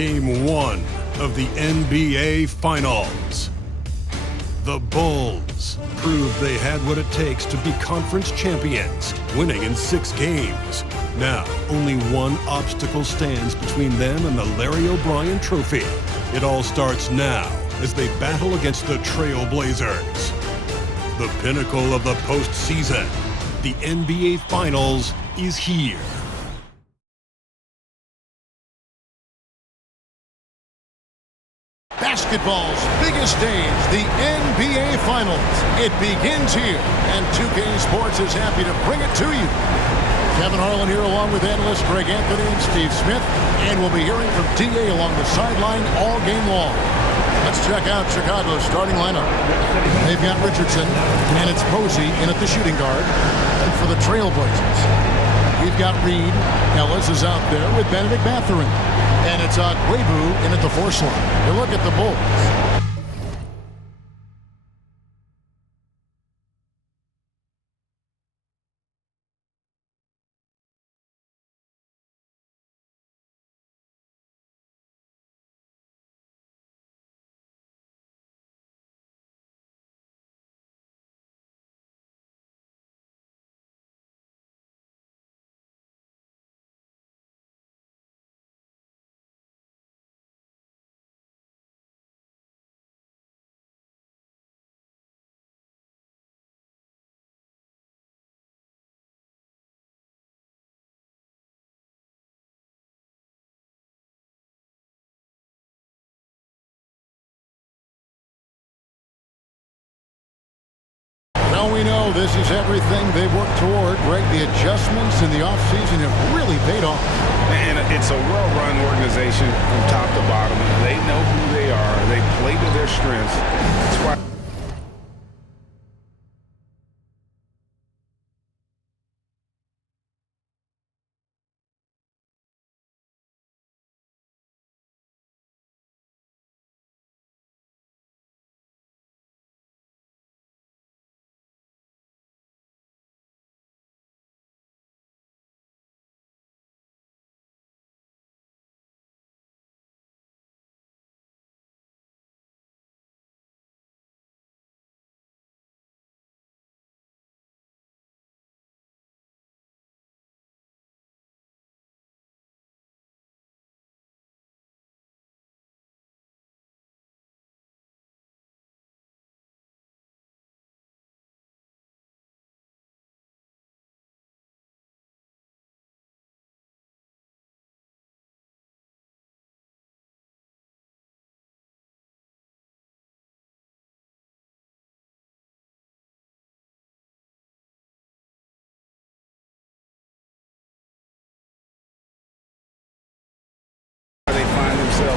Game 1 of the NBA Finals. The Bulls proved they had what it takes to be conference champions, winning in 6 games. Now, only one obstacle stands between them and the Larry O'Brien Trophy. It all starts now as they battle against the Trail Blazers. The pinnacle of the postseason, the NBA Finals, is here. Basketball's biggest stage, the NBA Finals. It begins here, and 2K Sports is happy to bring it to you. Kevin Harlan here along with analysts Greg Anthony and Steve Smith, and we'll be hearing from DA along the sideline all game long. Let's check out Chicago's starting lineup. They've got Richardson, and it's Posey in at the shooting guard. And for the Trailblazers, we've got Reed. Ellis is out there with Benedict Mathurin. And it's Agwebu in at the 4 slot. You look at the Bulls. Well, we know this is everything they've worked toward. Greg, the adjustments in the offseason have really paid off. And it's a well-run organization from top to bottom. They know who they are. They play to their strengths. That's why.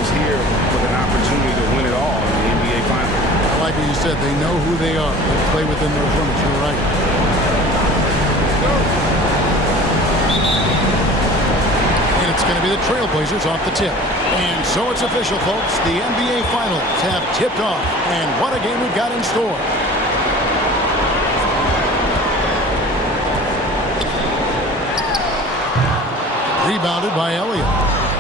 Here with an opportunity to win it all in the NBA Finals. I like what you said. They know who they are. They play within their limits. You're right. And it's going to be the Trailblazers off the tip. And so it's official, folks. The NBA Finals have tipped off. And what a game we've got in store. Rebounded by Elliott.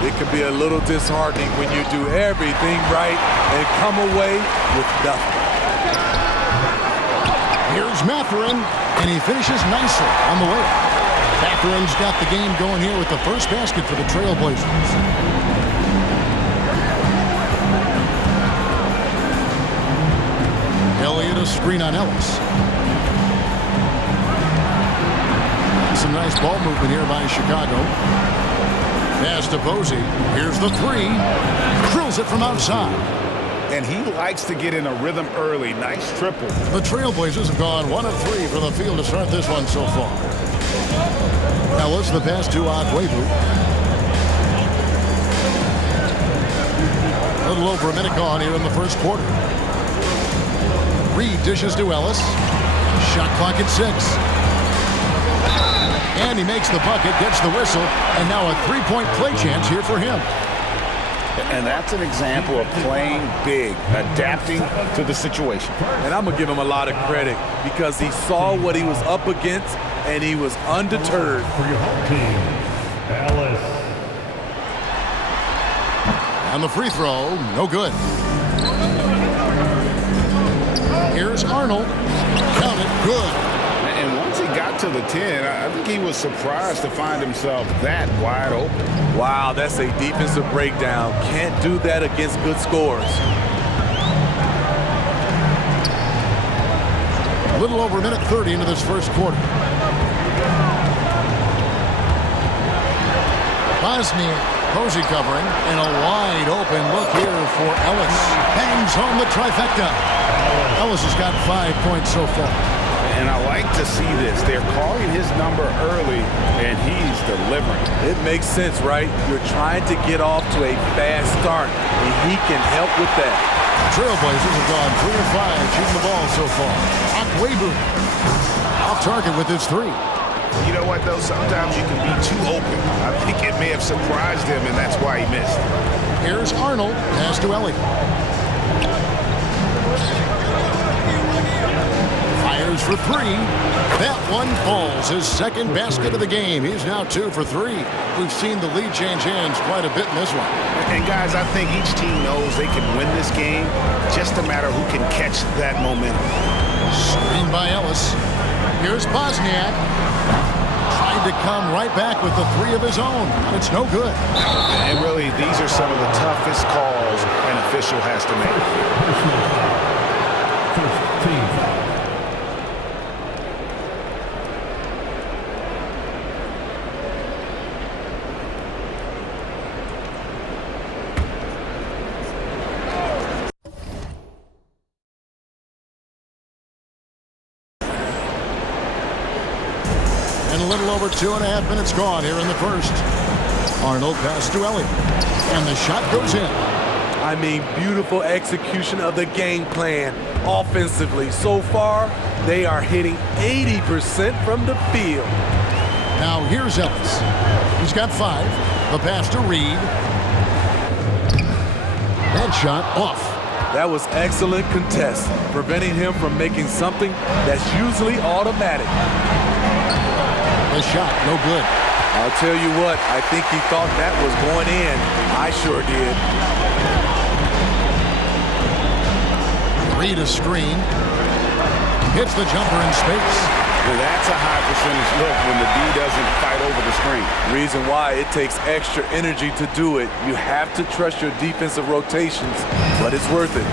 It can be a little disheartening when you do everything right and come away with nothing. Here's Mathurin, and he finishes nicely on the way. Mathurin's got the game going here with the first basket for the Trailblazers. Elliott a screen on Ellis. Some nice ball movement here by Chicago. Pass to Posey. Here's the 3. Drills it from outside. And he likes to get in a rhythm early. Nice triple. The Trailblazers have gone 1 of 3 from the field to start this one so far. Ellis, the pass to Agwebu. A little over a minute gone here in the first quarter. Reed dishes to Ellis. Shot clock at 6. And he makes the bucket, gets the whistle, and now a 3-point play chance here for him. And that's an example of playing big, adapting to the situation. And I'm going to give him a lot of credit because he saw what he was up against and he was undeterred. For your home team, Ellis. And the free throw, no good. Here's Arnold. Count it, good. And once he got to the 10, I think he was surprised to find himself that wide open. Wow, that's a defensive breakdown. Can't do that against good scores. A little over a minute 30 into this first quarter. Bosniak, Posey covering, and a wide open look here for Ellis. Hangs home the trifecta. Ellis has got 5 points so far. And I like to see this. They're calling his number early, and he's delivering. It makes sense, right? You're trying to get off to a fast start, and he can help with that. Trailblazers have gone 3 of 5 shooting the ball so far. Akwebu off target with his 3. You know what, though? Sometimes you can be too open. I think it may have surprised him, and that's why he missed. Here's Arnold. Pass to Elliott. Fires for 3. That one falls. His second basket of the game. He's now 2 for 3. We've seen the lead change hands quite a bit in this one. And, guys, I think each team knows they can win this game. Just a matter who can catch that momentum. Screen by Ellis. Here's Bosniak. Tried to come right back with the 3 of his own. It's no good. And really, these are some of the toughest calls an official has to make. And a little over 2.5 minutes gone here in the first. Arnold pass to Elliott. And the shot goes in. I mean, beautiful execution of the game plan offensively. So far, they are hitting 80% from the field. Now here's Ellis. He's got 5. The pass to Reed. That shot off. That was excellent contest, preventing him from making something that's usually automatic. The shot, no good. I'll tell you what, I think he thought that was going in. I sure did. Reed a screen. Hits the jumper in space. Well, that's a high percentage look when the D doesn't fight over the screen. Reason why it takes extra energy to do it. You have to trust your defensive rotations, but it's worth it.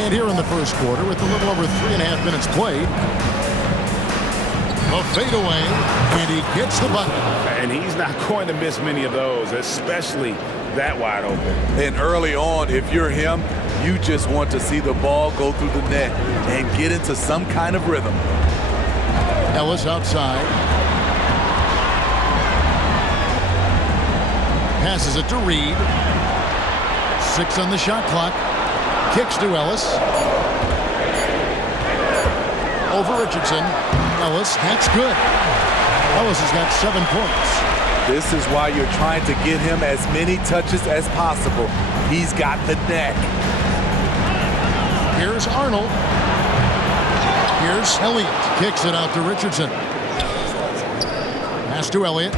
And here in the first quarter, with a little over 3.5 minutes played, a fadeaway, and he gets the bucket. And he's not going to miss many of those, especially that wide open. And early on, if you're him, you just want to see the ball go through the net and get into some kind of rhythm. Ellis outside. Passes it to Reed. 6 on the shot clock. Kicks to Ellis. Over Richardson. Ellis, that's good. Ellis has got 7 points. This is why you're trying to get him as many touches as possible. He's got the neck. Here's Arnold. Here's Elliott. Kicks it out to Richardson. Pass to Elliott.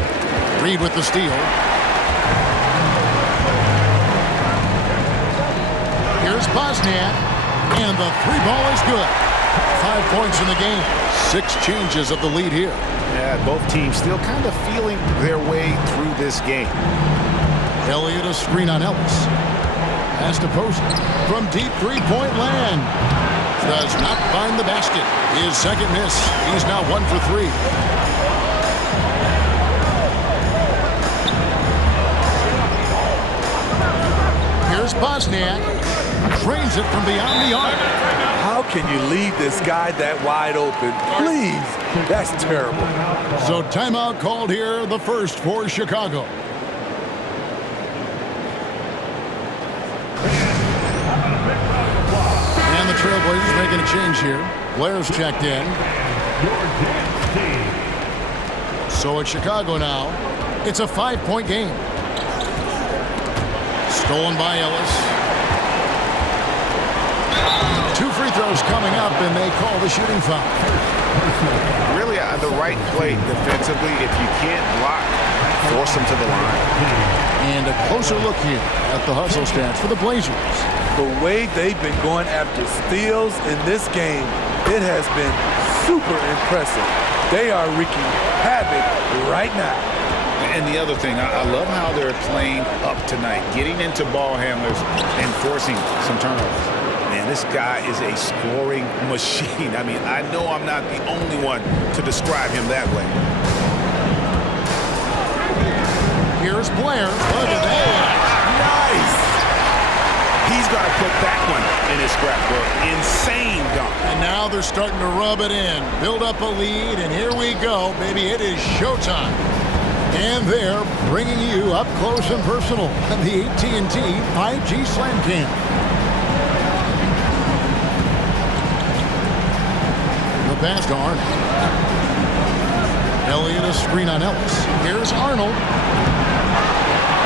Reed with the steal. Here's Bosniak. And the 3-ball is good. 5 points in the game. 6 changes of the lead here. Yeah, both teams still kind of feeling their way through this game. Elliott a screen on Ellis. Pass to Posey. From deep 3-point land. Does not find the basket. His second miss. He's now 1 for 3. Here's Bosniak. Trains it from beyond the arc. How can you leave this guy that wide open? Please, that's terrible. So timeout called here, the first for Chicago. And the Trailblazers making a change here. Blair's checked in. So it's Chicago now. It's a 5-point game. Stolen by Ellis. 2 free throws coming up, and they call the shooting foul. Really the right play defensively. If you can't block, force them to the line. And a closer look here at the hustle stats for the Blazers. The way they've been going after steals in this game, it has been super impressive. They are wreaking havoc right now. And the other thing, I love how they're playing up tonight, getting into ball handlers and forcing some turnovers. Man, this guy is a scoring machine. I mean, I know I'm not the only one to describe him that way. Here's Blair. Look at that. Nice. He's got to put that one in his scrapbook. Insane dunk. And now they're starting to rub it in. Build up a lead, and here we go, baby. It is showtime. And they're bringing you up close and personal on the AT&T 5G Slam Cam. The pass to Arnold. Elliott a screen on Ellis. Here's Arnold.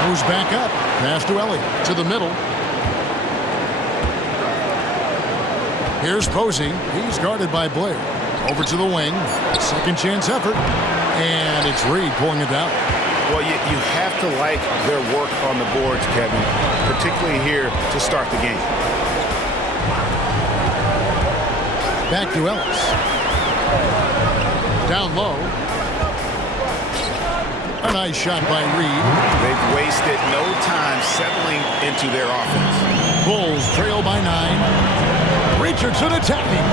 Moves back up. Pass to Elliott. To the middle. Here's Posey. He's guarded by Blair. Over to the wing. Second chance effort. And it's Reed pulling it down. Well, you have to like their work on the boards, Kevin, particularly here to start the game. Back to Ellis. Down low. A nice shot by Reed. They've wasted no time settling into their offense. Bulls trail by 9. Richardson attacking.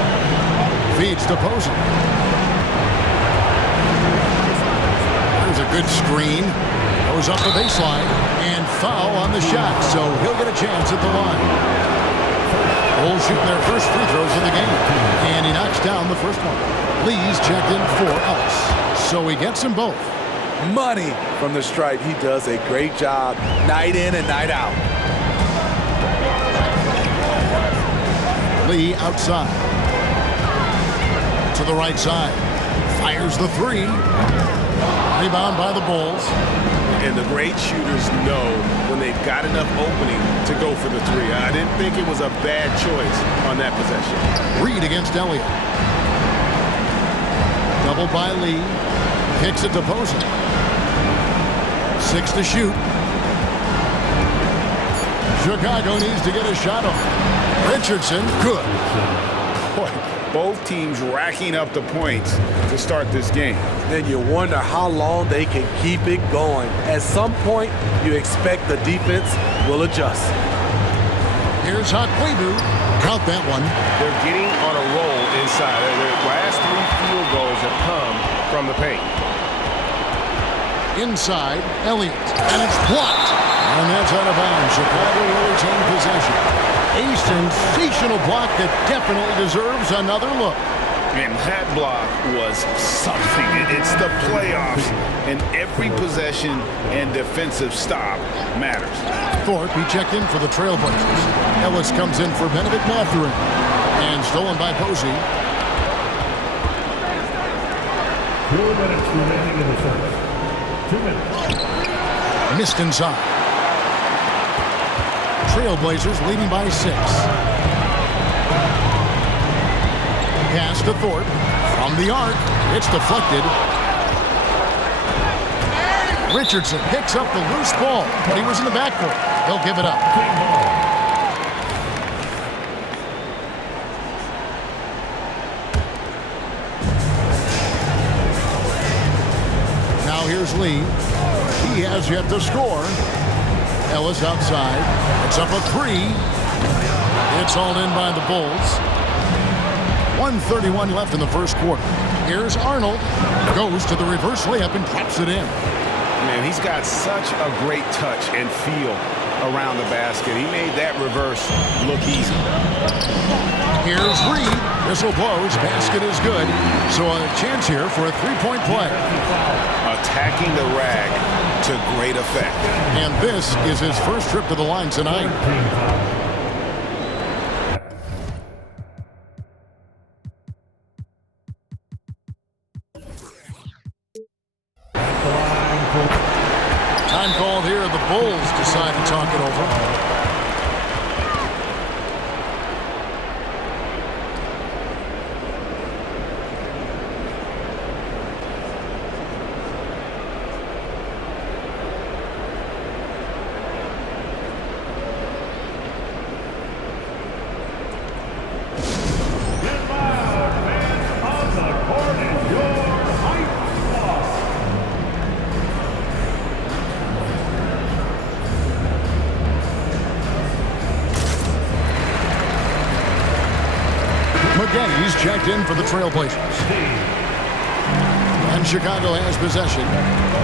Feeds to Posey. There's a good screen. Goes up the baseline. And foul on the shot, so he'll get a chance at the line. Bulls shooting their first free throws of the game. And he knocks down the first one. Lee's checked in for Ellis. So he gets them both. Money from the stripe. He does a great job night in and night out. Lee outside. To the right side. Fires the three. Rebound by the Bulls. And the great shooters know when they've got enough opening to go for the three. I didn't think it was a bad choice on that possession. Reed against Elliott. Double by Lee. Kicks it to Posey. 6 to shoot. Chicago needs to get a shot on. Richardson, good. Boy, both teams racking up the points to start this game. Then you wonder how long they can keep it going. At some point, you expect the defense will adjust. Here's Hakwebu. Count that one. They're getting on a roll inside. Their last 3 field goals have come from the paint. Inside, Elliott. And it's blocked. And that's out of bounds. Chicago will retain possession. A sensational block that definitely deserves another look. And that block was something. It's the playoffs, and every possession and defensive stop matters. Thorpe, he checked in for the Trailblazers. Ellis comes in for Benedict Mathurin. And stolen by Posey. 2 minutes remaining in the first. 2 minutes. Missed inside. Trailblazers leading by 6. Pass to Thorpe. From the arc. It's deflected. Richardson picks up the loose ball, but he was in the backcourt. He'll give it up. Now here's Lee. He has yet to score. Ellis outside. It's up a 3. It's hauled in by the Bulls. 1:31 left in the first quarter. Here's Arnold. Goes to the reverse layup and drops it in. Man, he's got such a great touch and feel around the basket. He made that reverse look easy. Here's Reed. Whistle blows. Basket is good. So a chance here for a 3-point play. Attacking the rag to great effect. And this is his first trip to the line tonight. Time called here. The Bulls decide to talk it over. Maggetti's checked in for the Trailblazers. And Chicago has possession.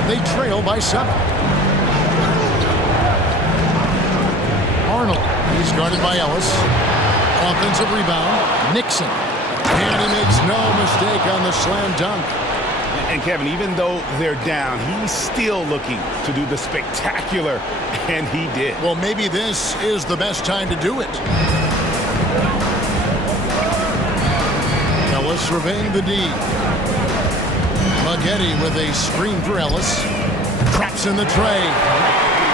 They trail by 7. Arnold, he's guarded by Ellis. Offensive rebound, Nixon. And he makes no mistake on the slam dunk. And Kevin, even though they're down, he's still looking to do the spectacular, and he did. Well, maybe this is the best time to do it. Ellis surveying the D. Maggetti with a screen for Ellis. Traps in the tray.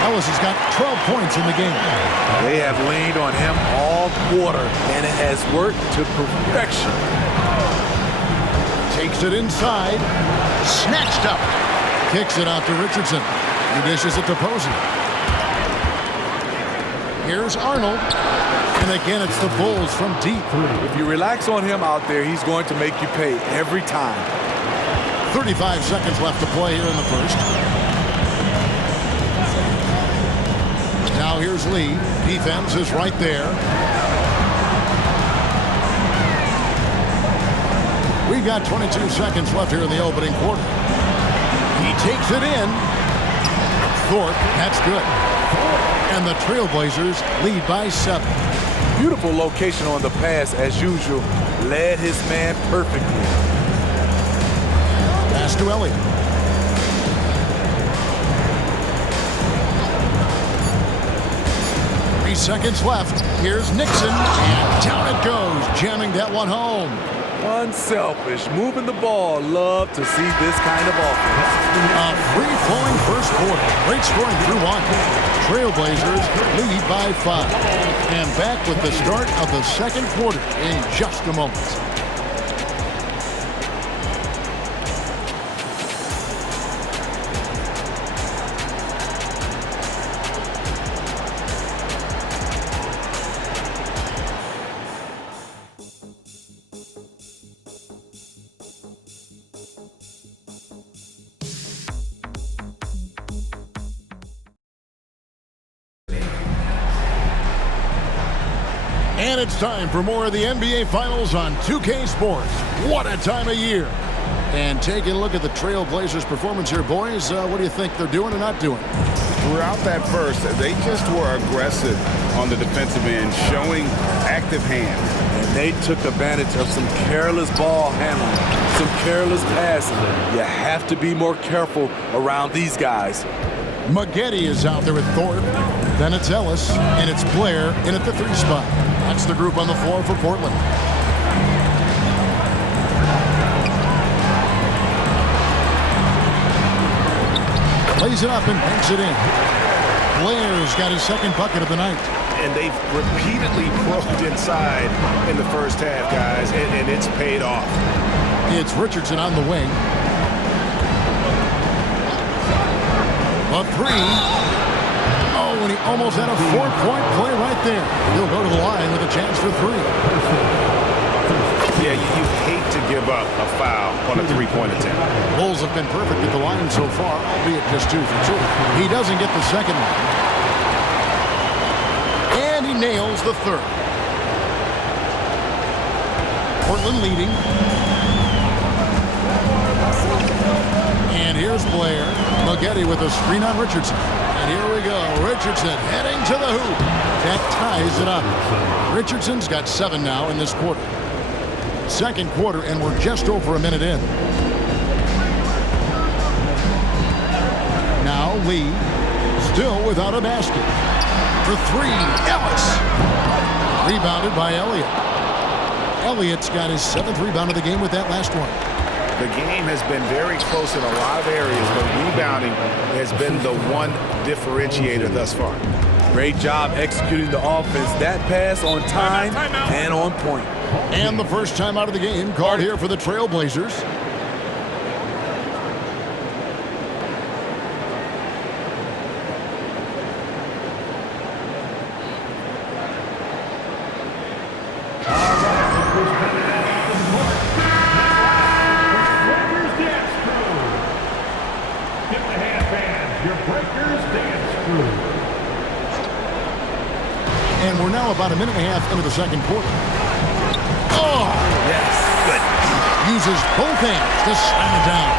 Ellis has got 12 points in the game. They have leaned on him all quarter, and it has worked to perfection. Takes it inside. Snatched up. Kicks it out to Richardson. He dishes it to Posey. Here's Arnold. And again, it's the Bulls from deep. If you relax on him out there, he's going to make you pay every time. 35 seconds left to play here in the first. Now here's Lee. Defense is right there. We've got 22 seconds left here in the opening quarter. He takes it in. Thorpe, that's good. And the Trailblazers lead by 7. Beautiful location on the pass as usual. Led his man perfectly. Pass to Elliott. Seconds left. Here's Nixon, and down it goes, jamming that one home. Unselfish, moving the ball. Love to see this kind of offense. A free-flowing first quarter. Great scoring through 1. Trailblazers lead by 5. And back with the start of the second quarter in just a moment. And it's time for more of the NBA Finals on 2K Sports. What a time of year. And taking a look at the Trailblazers' performance here, boys, what do you think they're doing or not doing? Throughout that first, they just were aggressive on the defensive end, showing active hands. And they took advantage of some careless ball handling, some careless passing. You have to be more careful around these guys. Maggetti is out there with Thorpe. Then it's Ellis, and it's Blair in at the 3 spot. That's the group on the floor for Portland. Plays it up and banks it in. Blair's got his second bucket of the night. And they've repeatedly probed inside in the first half, guys, and it's paid off. It's Richardson on the wing. A 3. Oh, and he almost had a 4-point play right there. He'll go to the line with a chance for 3. Yeah, you hate to give up a foul on a 3-point attempt. Bulls have been perfect at the line so far, albeit just 2 for 2. He doesn't get the second one. And he nails the third. Portland leading. And here's Blair. Maggetti with a screen on Richardson. And here we go. Richardson heading to the hoop. That ties it up. Richardson's got 7 now in this quarter. Second quarter, and we're just over a minute in. Now Lee, still without a basket. For 3, Ellis. Rebounded by Elliott. Elliott's got his 7th rebound of the game with that last one. The game has been very close in a lot of areas, but rebounding has been the one differentiator thus far. Great job executing the offense. That pass on time and on point. And the first time out of the game called here for the Trailblazers. And we're now about a minute and a half into the second quarter. Oh! Yes. Good. Uses both hands to slam it down.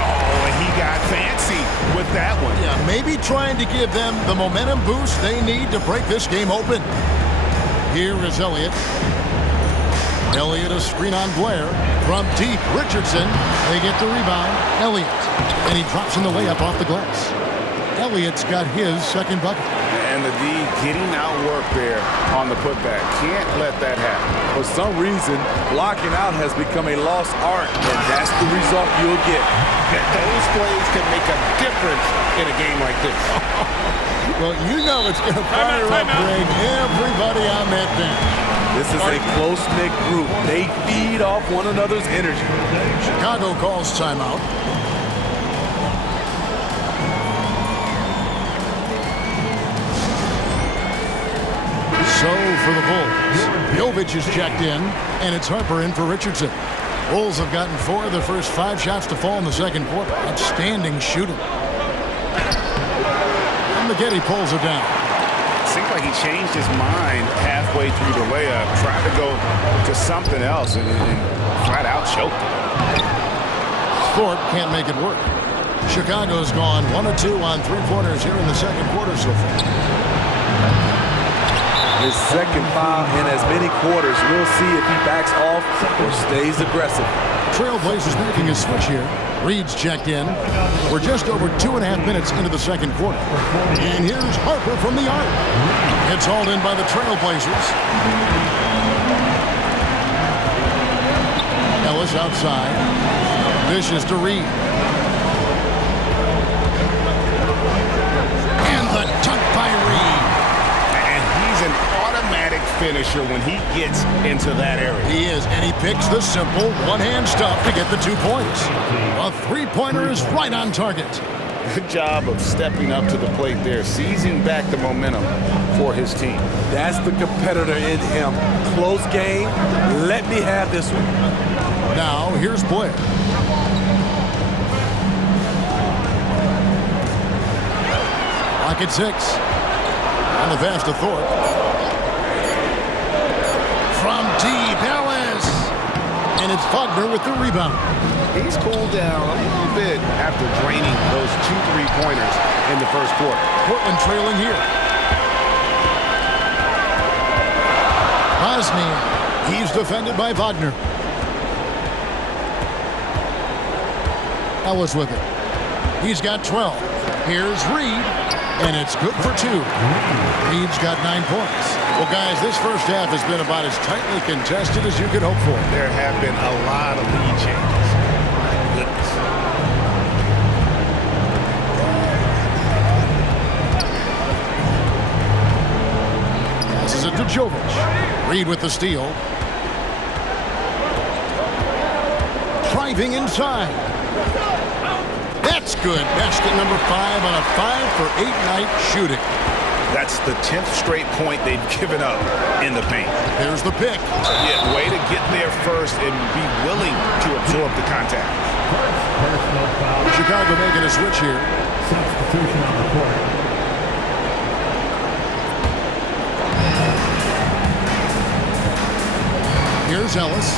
Oh, and he got fancy with that one. Yeah, maybe trying to give them the momentum boost they need to break this game open. Here is Elliott. Elliott a screen on Blair. From deep, Richardson. They get the rebound. Elliott. And he drops in the layup off the glass. Elliott's got his second bucket. And the D getting outworked there on the putback. Can't let that happen. For some reason, blocking out has become a lost art, and that's the result you'll get. Those plays can make a difference in a game like this. Well, you know it's going to fire up, Greg, everybody on that bench. This is a close-knit group. They feed off one another's energy. Chicago calls timeout. So for the Bulls, Jovic is checked in, and it's Harper in for Richardson. Bulls have gotten 4 of their first 5 shots to fall in the second quarter. Outstanding shooting. And Maggette pulls it down. Seems like he changed his mind halfway through the layup, tried to go to something else, and flat out choked it. Thorpe can't make it work. Chicago's gone 1 of 2 on 3-pointers here in the second quarter so far. His second foul in as many quarters. We'll see if he backs off or stays aggressive. Trailblazers making a switch here. Reed's checked in. We're just over 2.5 minutes into the second quarter. And here's Harper from the arc. It's hauled in by the Trailblazers. Ellis outside. Dishes to Reed. And the dunk by Reed. And he's an automatic finisher when he gets into that area. He is, and he picks the simple one-hand stuff to get the 2 points. A 3-pointer is right on target. Good job of stepping up to the plate there, seizing back the momentum for his team. That's the competitor in him. Close game. Let me have this one. Now, here's Blair. Lock at 6. On the pass to Thorpe. From deep, Ellis. And it's Wagner with the rebound. He's cooled down a little bit after draining those 2 3-pointers in the first quarter. Portland trailing here. Bosnia. He's defended by Wagner. Ellis with it. He's got 12. Here's Reed. And it's good for 2. Reed's got 9 points. Well, guys, this first half has been about as tightly contested as you could hope for. There have been a lot of lead changes. My goodness. Passes it to Jovic. Reed with the steal. Driving inside. That's good. Basket number 5 on a 5-for-8 night shooting. That's the 10th straight point they've given up in the paint. There's the pick. Yeah, way to get there first and be willing to absorb the contact. Personal foul. Chicago making a switch here. Substitution on the court. Here's Ellis.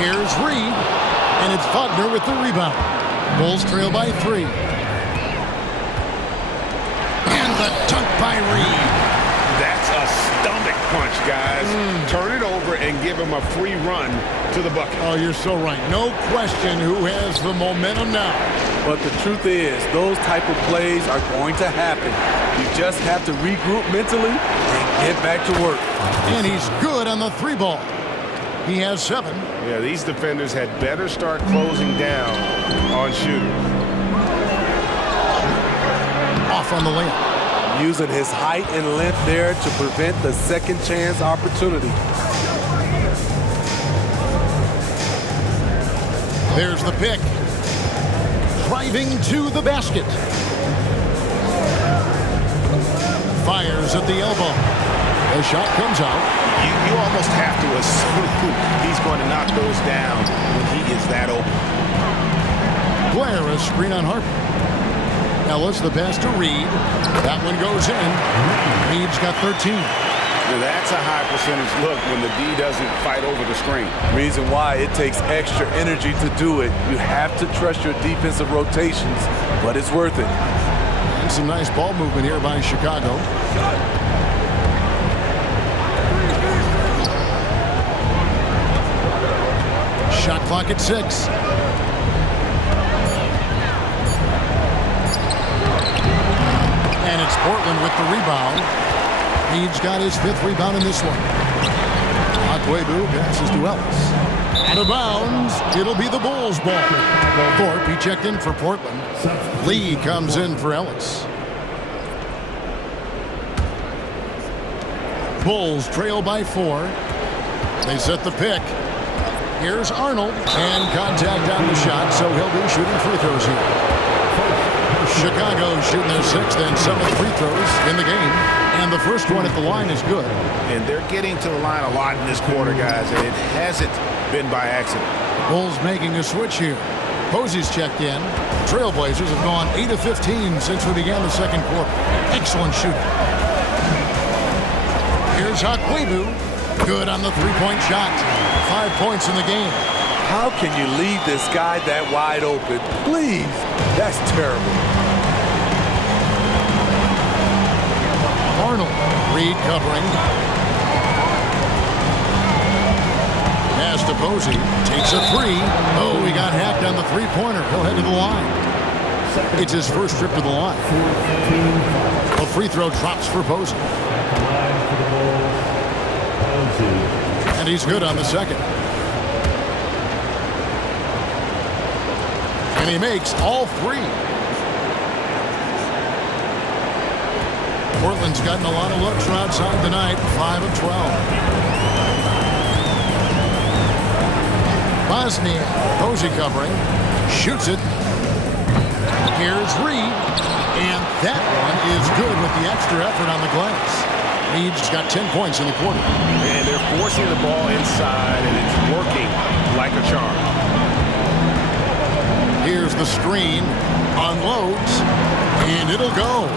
Here's Reed, and it's Wagner with the rebound. Bulls trail by 3. And the dunk by Reed. That's a stomach punch, guys. Turn it over and give him a free run to the bucket. Oh, you're so right. No question who has the momentum now. But the truth is, those type of plays are going to happen. You just have to regroup mentally and get back to work. And he's good on the 3-ball. He has 7. Yeah, these defenders had better start closing down on shooters. Off on the layup. Using his height and length there to prevent the second chance opportunity. There's the pick. Driving to the basket. Fires at the elbow. The shot comes out. You almost have to assume he's going to knock those down when he is that open. Blair, a screen on Harper. Ellis, the pass to Reed. That one goes in. Reed's got 13. Now that's a high percentage look when the D doesn't fight over the screen. Reason why it takes extra energy to do it. You have to trust your defensive rotations, but it's worth it. And some nice ball movement here by Chicago. Shot clock at 6. And it's Portland with the rebound. Reed's got his 5th rebound in this one. Akwebu passes to Ellis. Out of bounds. It'll be the Bulls' ball. Thorpe, he checked in for Portland. Lee comes in for Ellis. Bulls trail by 4. They set the pick. Here's Arnold. And contact on the shot, so he'll be shooting free throws here. Chicago shooting their 6th and 7th free throws in the game. And the first one at the line is good. And they're getting to the line a lot in this quarter, guys, and it hasn't been by accident. Bulls making a switch here. Posey's checked in. Trailblazers have gone 8 of 15 since we began the second quarter. Excellent shooting. Here's Akwebu. Good on the three-point shot. 5 points in the game. How can you leave this guy that wide open? Please. That's terrible. Arnold. Reed covering. Pass to Posey. Takes a 3. Oh, he got hacked on the three-pointer. He'll head to the line. It's his first trip to the line. A free throw drops for Posey. And he's good on the second. And he makes all 3. Portland's gotten a lot of looks from outside tonight. 5 of 12. Bosnia. Posey covering. Shoots it. Here's Reed. And that one is good with the extra effort on the glass. Reed's got 10 points in the quarter. And they're forcing the ball inside, and it's working like a charm. Here's the screen. Unloads. And it'll go.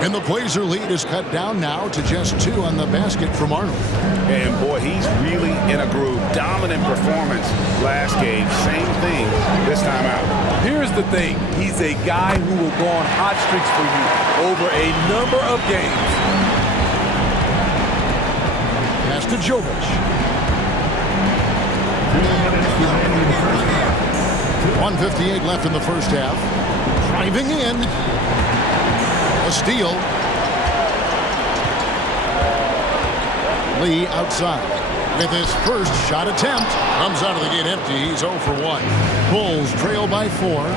And the Blazer lead is cut down now to just 2 on the basket from Arnold. And boy, he's really in a groove. Dominant performance last game. Same thing this time out. Here's the thing. He's a guy who will go on hot streaks for you over a number of games. Pass to Jovic. 1:58 left in the first half. Driving in. A steal. Lee outside with his first shot attempt. Comes out of the gate empty. He's 0 for 1. Bulls trail by 4.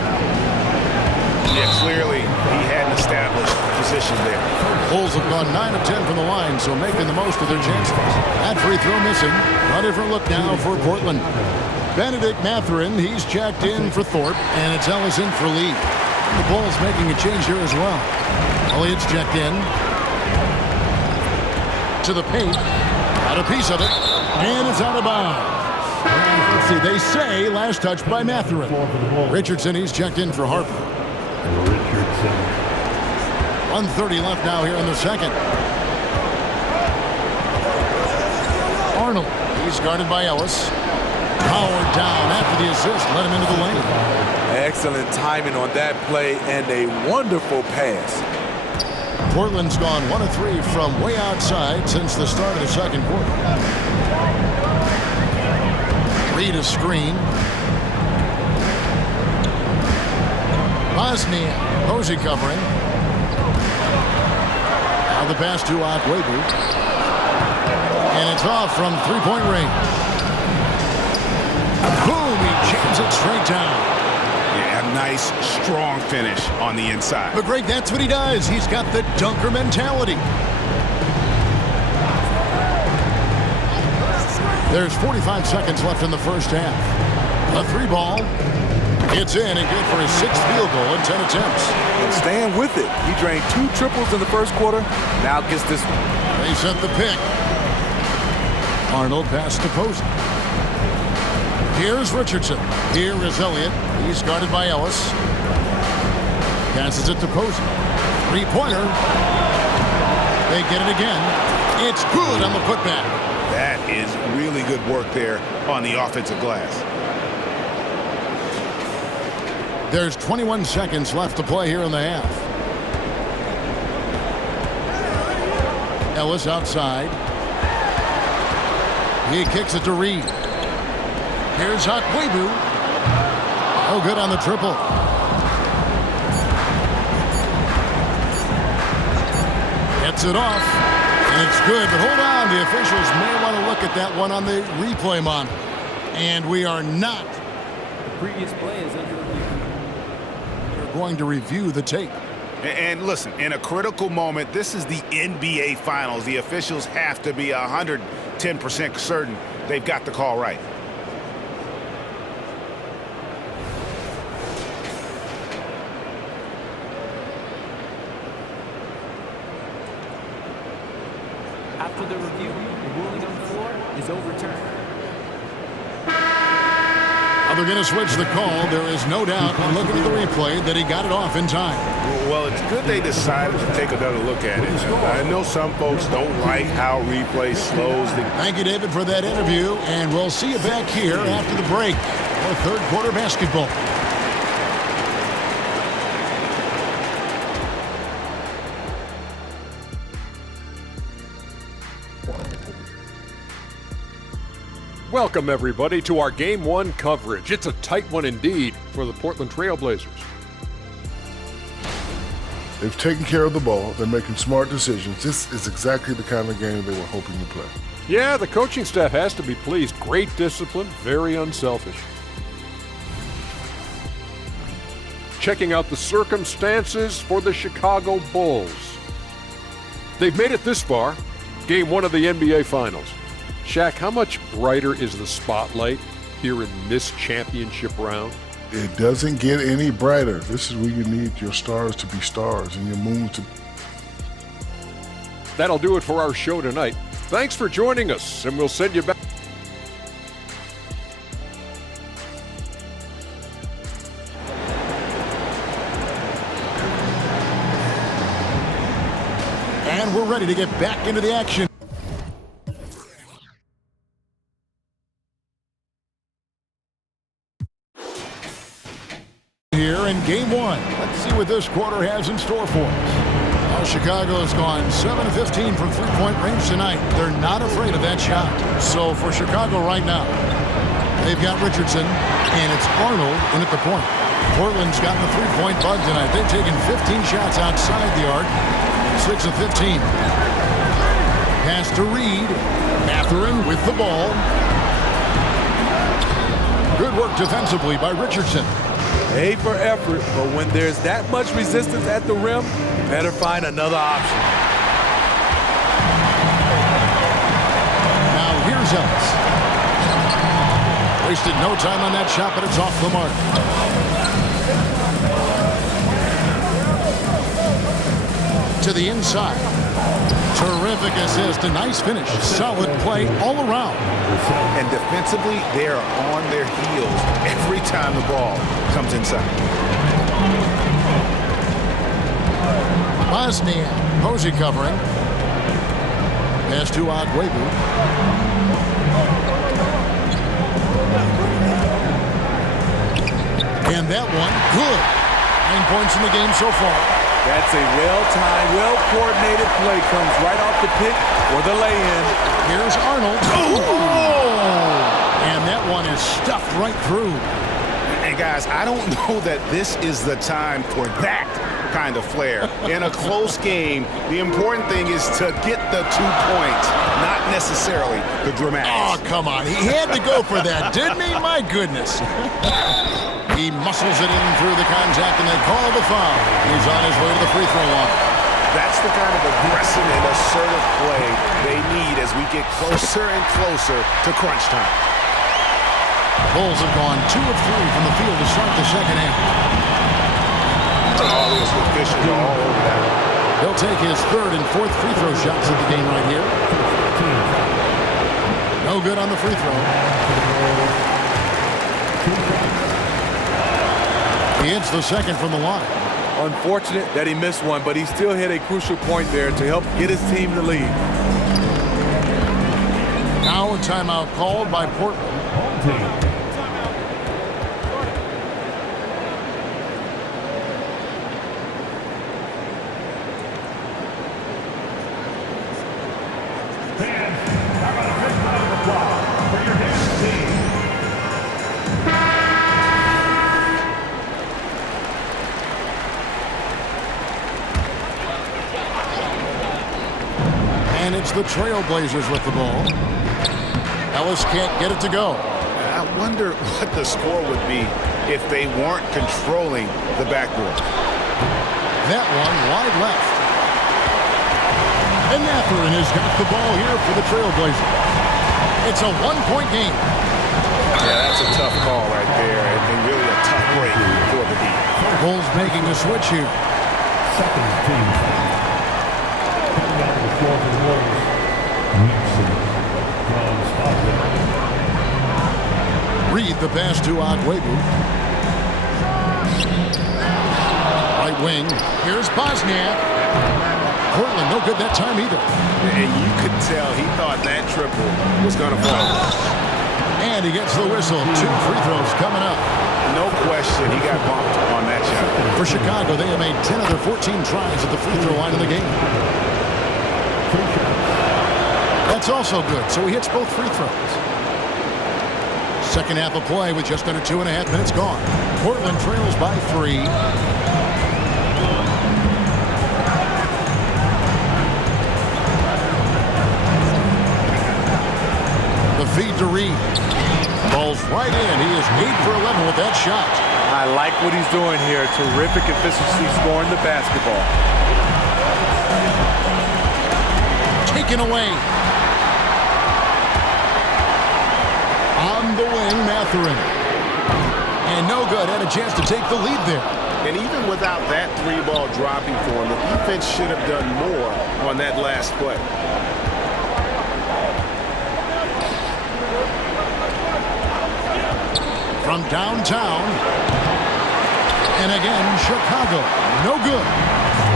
Yeah, clearly he hadn't established position there. Bulls have gone 9 of 10 from the line, so making the most of their chances. That free throw missing. A different look now for Portland. Benedict Mathurin, he's checked in for Thorpe, and it's Ellis in for Lee. The Bulls making a change here as well. Elliott's checked in. To the paint. Got a piece of it. And it's out of bounds. Let's see, they say last touch by Mathurin. Richardson, he's checked in for Harper. 1:30 left now here in the second. Arnold, he's guarded by Ellis. Powered down after the assist, let him into the lane. Excellent timing on that play and a wonderful pass. Portland's gone 1 of 3 from way outside since the start of the second quarter. Reed a screen. Bosnia, Posey covering. Now the pass to Akwebu. And it's off from three-point range. Boom, he jams it straight down. Yeah, a nice, strong finish on the inside. But Greg, that's what he does. He's got the dunker mentality. There's 45 seconds left in the first half. A 3-ball. It's in and good for his 6th field goal in 10 attempts. Staying with it. He drained 2 triples in the first quarter. Now gets this one. They set the pick. Arnold pass to Posey. Here's Richardson. Here is Elliott. He's guarded by Ellis. Passes it to Posey. Three-pointer. They get it again. It's good on the putback. That is really good work there on the offensive glass. There's 21 seconds left to play here in the half. Ellis outside. He kicks it to Reed. Here's Akwebu. Oh, good on the triple. Gets it off, and it's good. But hold on, the officials may want to look at that one on the replay monitor. And we are not. The previous play is under review. They're going to review the tape. And listen, in a critical moment, this is the NBA Finals. The officials have to be 110% certain they've got the call right. After the review, the ruling on the floor is overturned. They're going to switch the call. There is no doubt, looking at the replay, that he got it off in time. Well, it's good they decided to take another look at it. I know some folks don't like how replay slows the... Thank you, David, for that interview, and we'll see you back here after the break for third quarter basketball. Welcome, everybody, to our Game 1 coverage. It's a tight one indeed for the Portland Trail Blazers. They've taken care of the ball. They're making smart decisions. This is exactly the kind of game they were hoping to play. Yeah, the coaching staff has to be pleased. Great discipline, very unselfish. Checking out the circumstances for the Chicago Bulls. They've made it this far, Game 1 of the NBA Finals. Shaq, how much brighter is the spotlight here in this championship round? It doesn't get any brighter. This is where you need your stars to be stars and your moons to... That'll do it for our show tonight. Thanks for joining us, and we'll send you back. And we're ready to get back into the action. Here in Game 1. Let's see what this quarter has in store for us. Now Chicago has gone 7 of 15 from three-point range tonight. They're not afraid of that shot. So for Chicago right now, they've got Richardson, and it's Arnold in at the point. Portland's gotten the three-point bug tonight. They've taken 15 shots outside the arc, 6 of 15. Pass to Reed. Mathurin with the ball. Good work defensively by Richardson. A for effort, but when there's that much resistance at the rim, you better find another option. Now here's Ellis. Wasted no time on that shot, but it's off the mark. To the inside. Terrific assist, a nice finish. Solid play all around. And defensively, they are on their heels every time the ball comes inside. Bosnian, Posey covering. Pass to Akwebu. And that one, good. 9 points in the game so far. That's a well-timed, well-coordinated play. Comes right off the pick or the lay-in. Here's Arnold. Oh! And that one is stuffed right through. And guys, I don't know that this is the time for that kind of flair. In a close game, the important thing is to get the 2 points, not necessarily the dramatics. Oh, come on. He had to go for that, didn't he? My goodness. He muscles it in through the contact, and they call the foul. He's on his way to the free throw line. That's the kind of aggressive and assertive play they need as we get closer and closer to crunch time. Bulls have gone 2 of 3 from the field to start the second half. All those officials are all over that. He'll take his third and fourth free throw shots of the game right here. No good on the free throw. He hits the second from the line. Unfortunate that he missed one, but he still hit a crucial point there to help get his team the lead. Now a timeout called by Portland. And it's the Trailblazers with the ball. Ellis can't get it to go. I wonder what the score would be if they weren't controlling the backboard. That one wide left. And Mathurin has got the ball here for the Trailblazers. It's a one-point game. Yeah, that's a tough call right there, and really a tough break for the D. Bulls making a switch here. Second team. Coming out of the floor for the Warriors. Nixon from Stockton. Reed the pass to Agüero. Right wing. Here's Bosniak. Portland no good that time either. And you could tell he thought that triple was going to fall. And he gets the whistle. 2 free throws coming up. No question he got bumped on that shot. For Chicago, they have made 10 of their 14 tries at the free throw line in the game. That's also good, so he hits both free throws. Second half of play with just under 2.5 minutes gone. Portland trails by 3. The feed to Reed. Ball's right in. He is 8 for 11 with that shot. I like what he's doing here. Terrific efficiency scoring the basketball. Taken away. On the wing, Mathurin. And no good. Had a chance to take the lead there. And even without that 3-ball dropping for him, the defense should have done more on that last play. From downtown. And again, Chicago. No good.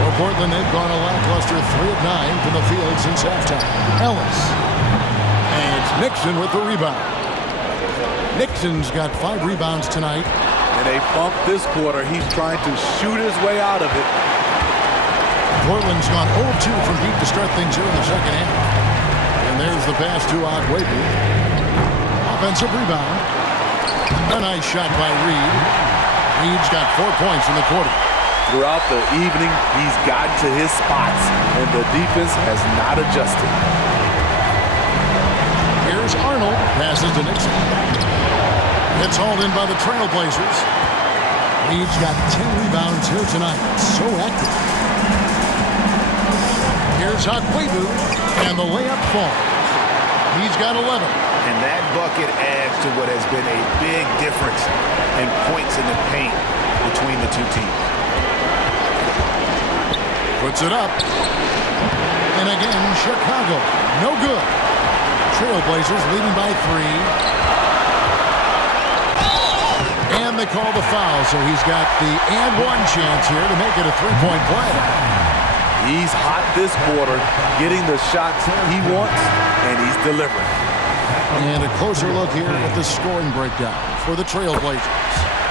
For Portland, they've gone a lackluster 3 of 9 from the field since halftime. Ellis. And it's Nixon with the rebound. Nixon's got 5 rebounds tonight. And they bumped this quarter. He's trying to shoot his way out of it. Portland's gone 0-2 from deep to start things here in the second half. And there's the pass to Agüero. Offensive rebound. A nice shot by Reed. Reed's got 4 points in the quarter. Throughout the evening, he's gotten to his spots, and the defense has not adjusted. Here's Arnold. Passes to Nixon. It's hauled in by the Trailblazers. Reed's got 10 rebounds here tonight. So active. Here's Agüero, and the layup falls. He's got 11. And that bucket adds to what has been a big difference in points in the paint between the two teams. Puts it up. And again, Chicago. No good. Trailblazers leading by 3. And they call the foul, so he's got the and one chance here to make it a 3-point play. He's hot this quarter, getting the shots he wants, and he's delivering. And a closer look here at the scoring breakdown for the Trailblazers.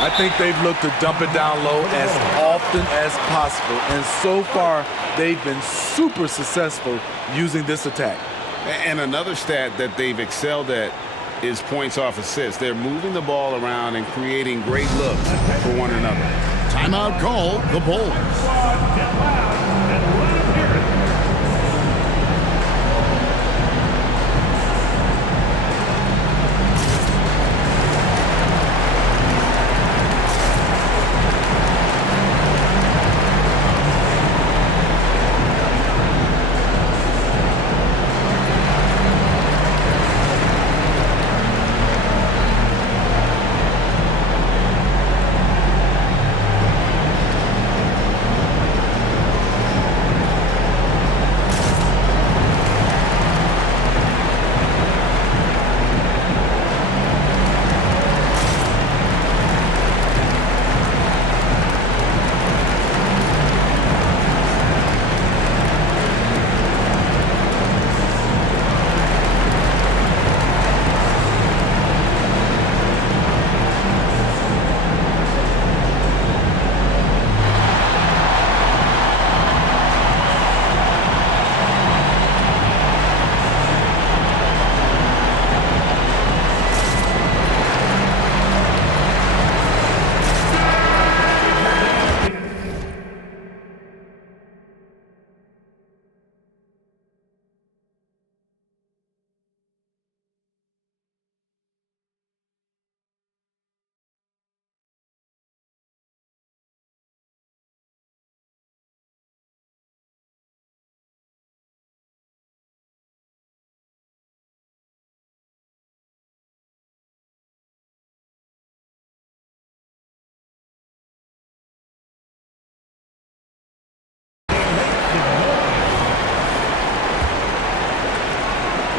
I think they've looked to dump it down low as often as possible, and so far they've been super successful using this attack. And another stat that they've excelled at is points off assists. They're moving the ball around and creating great looks for one another. Timeout called the Bulls.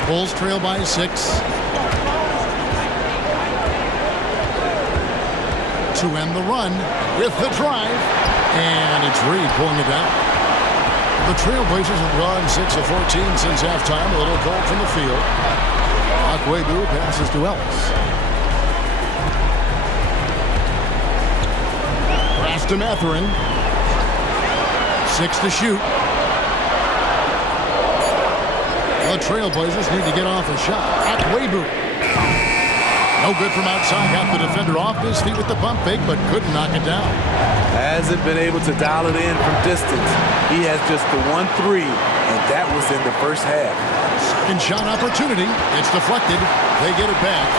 Bulls trail by 6. To end the run with the drive. And it's Reed pulling it down. The Trailblazers have gone 6 of 14 since halftime. A little cold from the field. Akwebu passes to Ellis. Pass to Mathurin. 6 to shoot. The Trailblazers need to get off a shot. Akwebu. No good from outside. Got the defender off his feet with the pump fake, but couldn't knock it down. Hasn't been able to dial it in from distance. He has just the 1-3, and that was in the first half. Second shot opportunity. It's deflected. They get it back.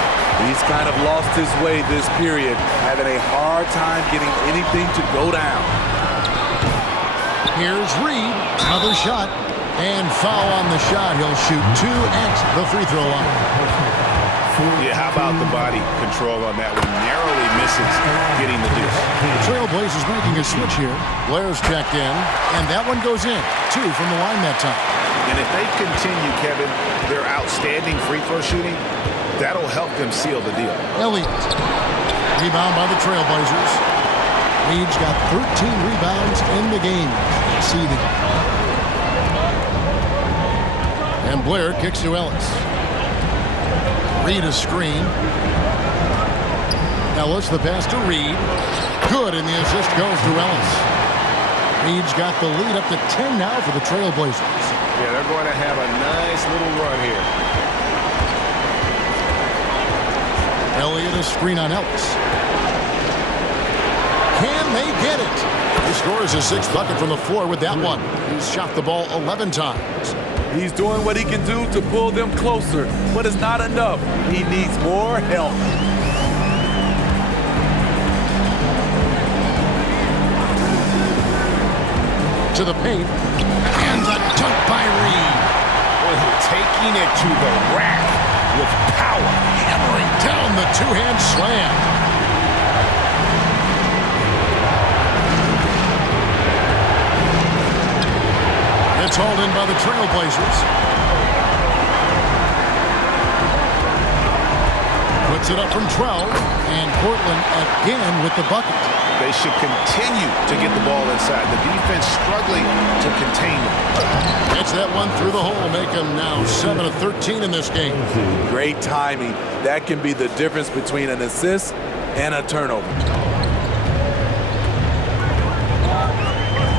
He's kind of lost his way this period, having a hard time getting anything to go down. Here's Reed. Another shot. And foul on the shot. He'll shoot 2 at the free throw line. Yeah, how about the body control on that one? Narrowly misses getting the deuce. The Trailblazers making a switch here. Blair's checked in, and that one goes in. 2 from the line that time. And if they continue, Kevin, their outstanding free throw shooting, that'll help them seal the deal. Elliott. Rebound by the Trailblazers. Reed's got 13 rebounds in the game. Seeding. And Blair kicks to Ellis. Reed a screen. Ellis the pass to Reed. Good, and the assist goes to Ellis. Reed's got the lead up to 10 now for the Trailblazers. Yeah, they're going to have a nice little run here. Elliott a screen on Ellis. Can they get it? He scores his 6th bucket from the floor with that one. He's shot the ball 11 times. He's doing what he can do to pull them closer, but it's not enough. He needs more help. To the paint. And the dunk by Reed. Taking it to the rack with power. Hammering down the 2-hand slam. It's hauled in by the Trailblazers. Puts it up from 12, and Portland again with the bucket. They should continue to get the ball inside. The defense struggling to contain them. It's that one through the hole, make them now 7 of 13 in this game. Great timing. That can be the difference between an assist and a turnover.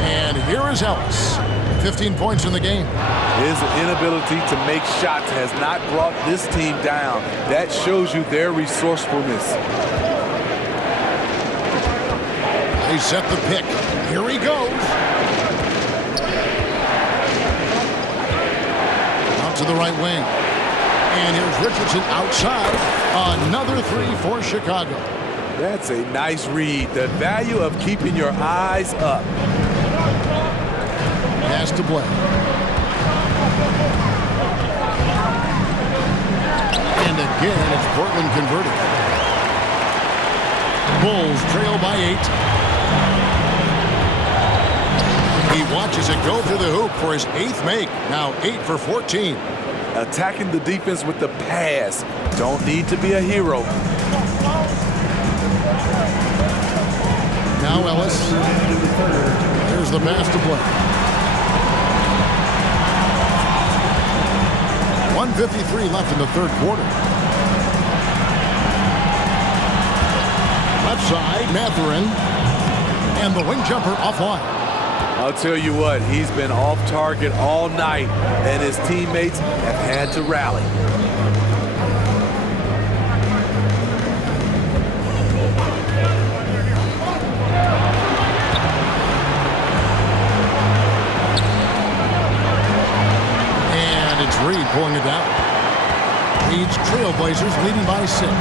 And here is Ellis. 15 points in the game. His inability to make shots has not brought this team down. That shows you their resourcefulness. They set the pick. Here he goes. Out to the right wing. And here's Richardson outside. Another 3 for Chicago. That's a nice read. The value of keeping your eyes up. Pass to Blair. And again, it's Portland converted. Bulls trail by 8. He watches it go through the hoop for his 8th make. Now 8 for 14. Attacking the defense with the pass. Don't need to be a hero. Now Ellis. Here's the pass to Blair. 1:53 left in the third quarter. Left side, Mathurin. And the wing jumper offline. I'll tell you what, he's been off target all night, and his teammates have had to rally. Reed pulling it down. Reed's Trailblazers leading by 6.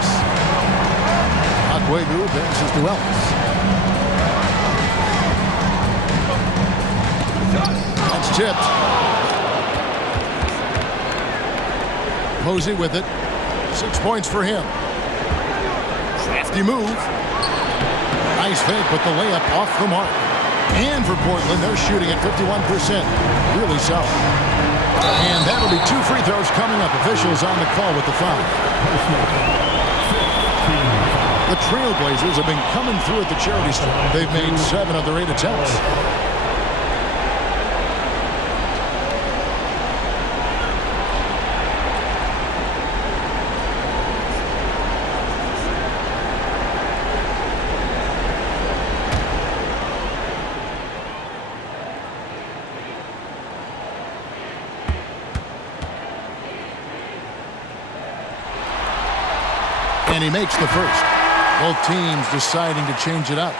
Akwebu passes to Ellis. That's tipped. Posey with it. 6 points for him. Crafty move. Nice fake, but the layup off the mark. And for Portland, they're shooting at 51%. Really solid. And that'll be 2 free throws coming up. Officials on the call with the foul. The Trailblazers have been coming through at the charity stripe. They've made 7 of their 8 attempts. And he makes the first. Both teams deciding to change it up.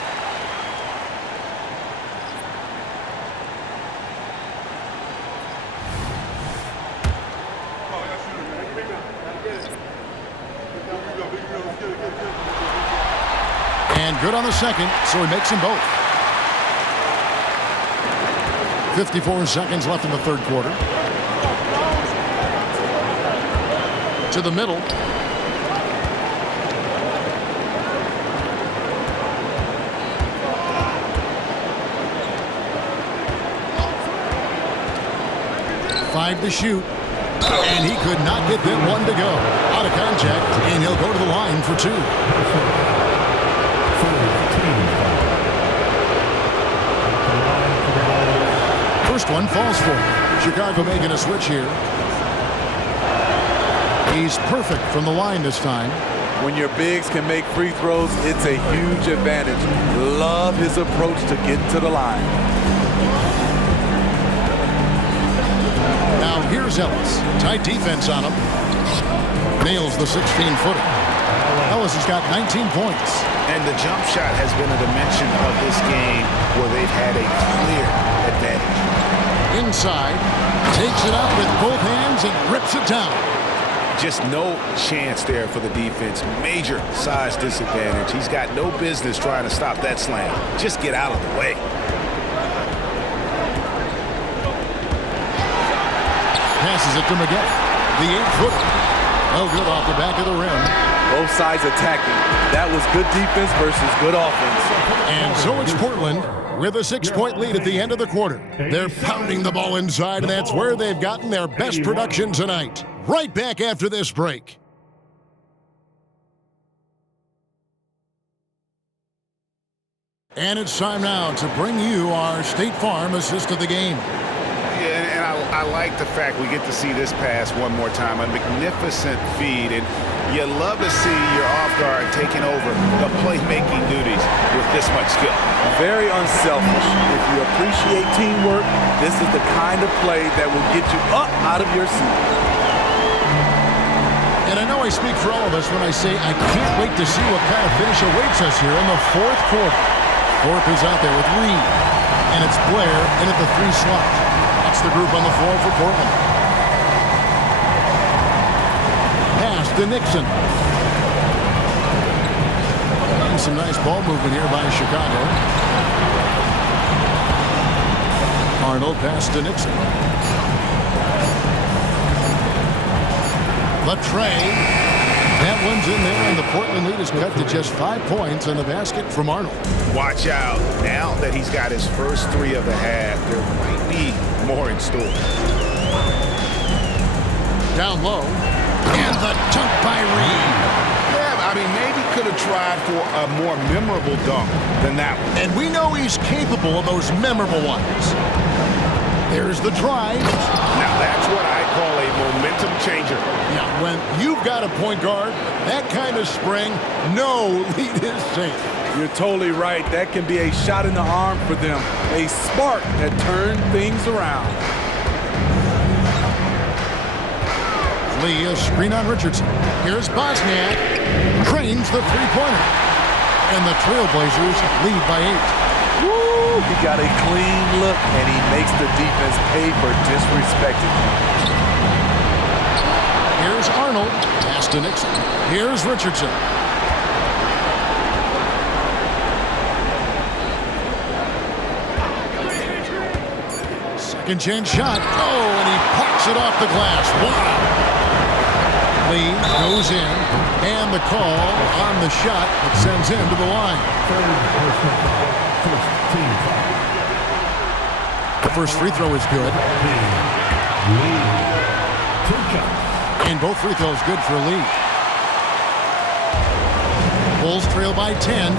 And good on the second, so he makes them both. 54 seconds left in the third quarter. To the middle. Five to shoot, and he could not get that one to go. Out of contact, and he'll go to the line for 2. First one falls for him. Chicago making a switch here. He's perfect from the line this time. When your bigs can make free throws, it's a huge advantage. Love his approach to get to the line. Now here's Ellis. Tight defense on him. Nails the 16-footer. Ellis has got 19 points. And the jump shot has been a dimension of this game where they've had a clear advantage. Inside. Takes it up with both hands and rips it down. Just no chance there for the defense. Major size disadvantage. He's got no business trying to stop that slam. Just get out of the way. Passes it to Miguel. The 8-footer. Oh, good off the back of the rim. Both sides attacking. That was good defense versus good offense. And so it's Portland with a 6-point lead at the end of the quarter. They're pounding the ball inside, and that's where they've gotten their best production tonight. Right back after this break. And it's time now to bring you our State Farm assist of the game. Yeah, and I like the fact we get to see this pass one more time. A magnificent feed, and you love to see your off guard taking over the playmaking duties with this much skill. Very unselfish. If you appreciate teamwork, this is the kind of play that will get you up out of your seat. And I know I speak for all of us when I say I can't wait to see what kind of finish awaits us here in the fourth quarter. Thorpe is out there with Reed, and it's Blair in at the 3 slot. That's the group on the floor for Portland. Pass to Nixon. And some nice ball movement here by Chicago. Arnold pass to Nixon. Latray. That one's in there, and the Portland lead is cut to just 5 points on the basket from Arnold. Watch out. Now that he's got his first 3 of the half, there might be more in store. Down low. And the dunk by Reed. Yeah, I mean, maybe could have tried for a more memorable dunk than that one. And we know he's capable of those memorable ones. There's the drive. Now that's what I call a momentum changer. Yeah, when you've got a point guard, that kind of spring, no lead is safe. You're totally right. That can be a shot in the arm for them. A spark that turns things around. Lee, a screen on Richardson. Here's Bosniak. Cranes the three-pointer. And the Trailblazers lead by 8. Woo! He got a clean look, and he makes the defense pay for disrespecting him. Here's Arnold. Pass to Nixon. Here's Richardson. Second chance shot. Oh, and he pops it off the glass. Wow. Lee goes in, and the call on the shot that sends him to the line. The first free throw is good. Lee. 2 shots. And both free throws good for Lee. Bulls trail by 10.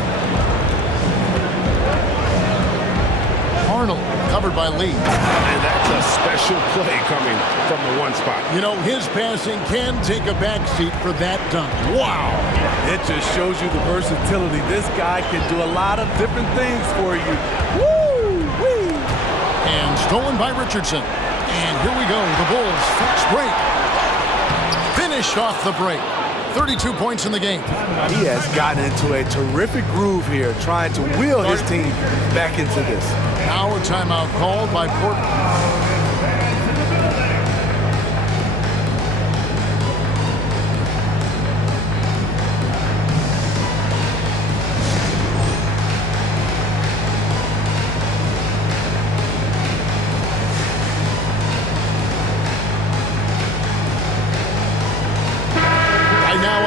Arnold covered by Lee. And that's a special play coming from the one spot. You know, his passing can take a backseat for that dunk. Wow. It just shows you the versatility. This guy can do a lot of different things for you. Woo-wee! And stolen by Richardson. And here we go. The Bulls fast break. Finished off the break. 32 points in the game. He has gotten into a terrific groove here, trying to wheel his team back into this. Now a timeout called by Portland.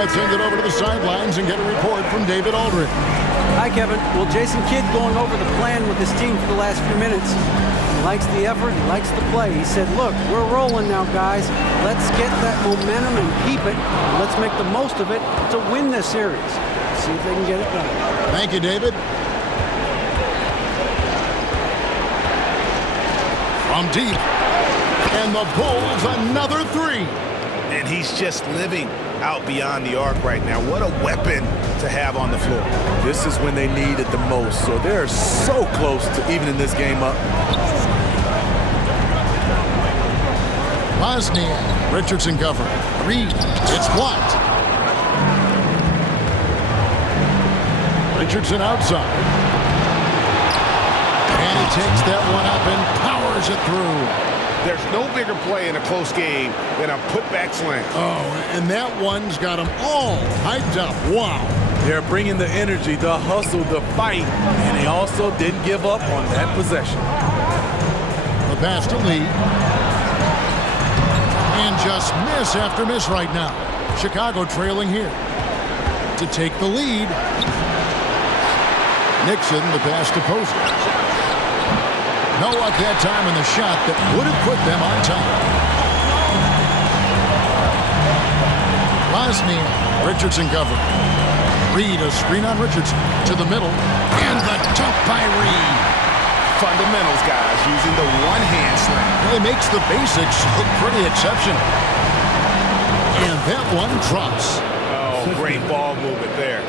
Let's send it over to the sidelines and get a report from David Aldridge. Hi, Kevin. Well, Jason Kidd going over the plan with his team for the last few minutes. He likes the effort. He likes the play. He said, look, we're rolling now, guys. Let's get that momentum and keep it. Let's make the most of it to win this series. See if they can get it done. Thank you, David. From deep. And the Bulls another 3. And he's just living out beyond the arc right now. What a weapon to have on the floor. This is when they need it the most. So they're so close to evening this game up. Bosnian. Richardson cover. Reed. It's blocked. Richardson outside. And he takes that one up and powers it through. There's no bigger play in a close game than a putback slam. Oh, and that one's got them all hyped up. Wow. They're bringing the energy, the hustle, the fight, and they also didn't give up on that possession. The pass to Lee. And just miss after miss right now. Chicago trailing here to take the lead. Nixon, the pass to Posey. No luck that time in the shot that would have put them on top. Bosnian. Richardson cover. Reed, a screen on Richardson. To the middle. And the dunk by Reed. Fundamentals, guys, using the one-hand slam. Well, he makes the basics look pretty exceptional. And that one drops. Oh, great ball movement there.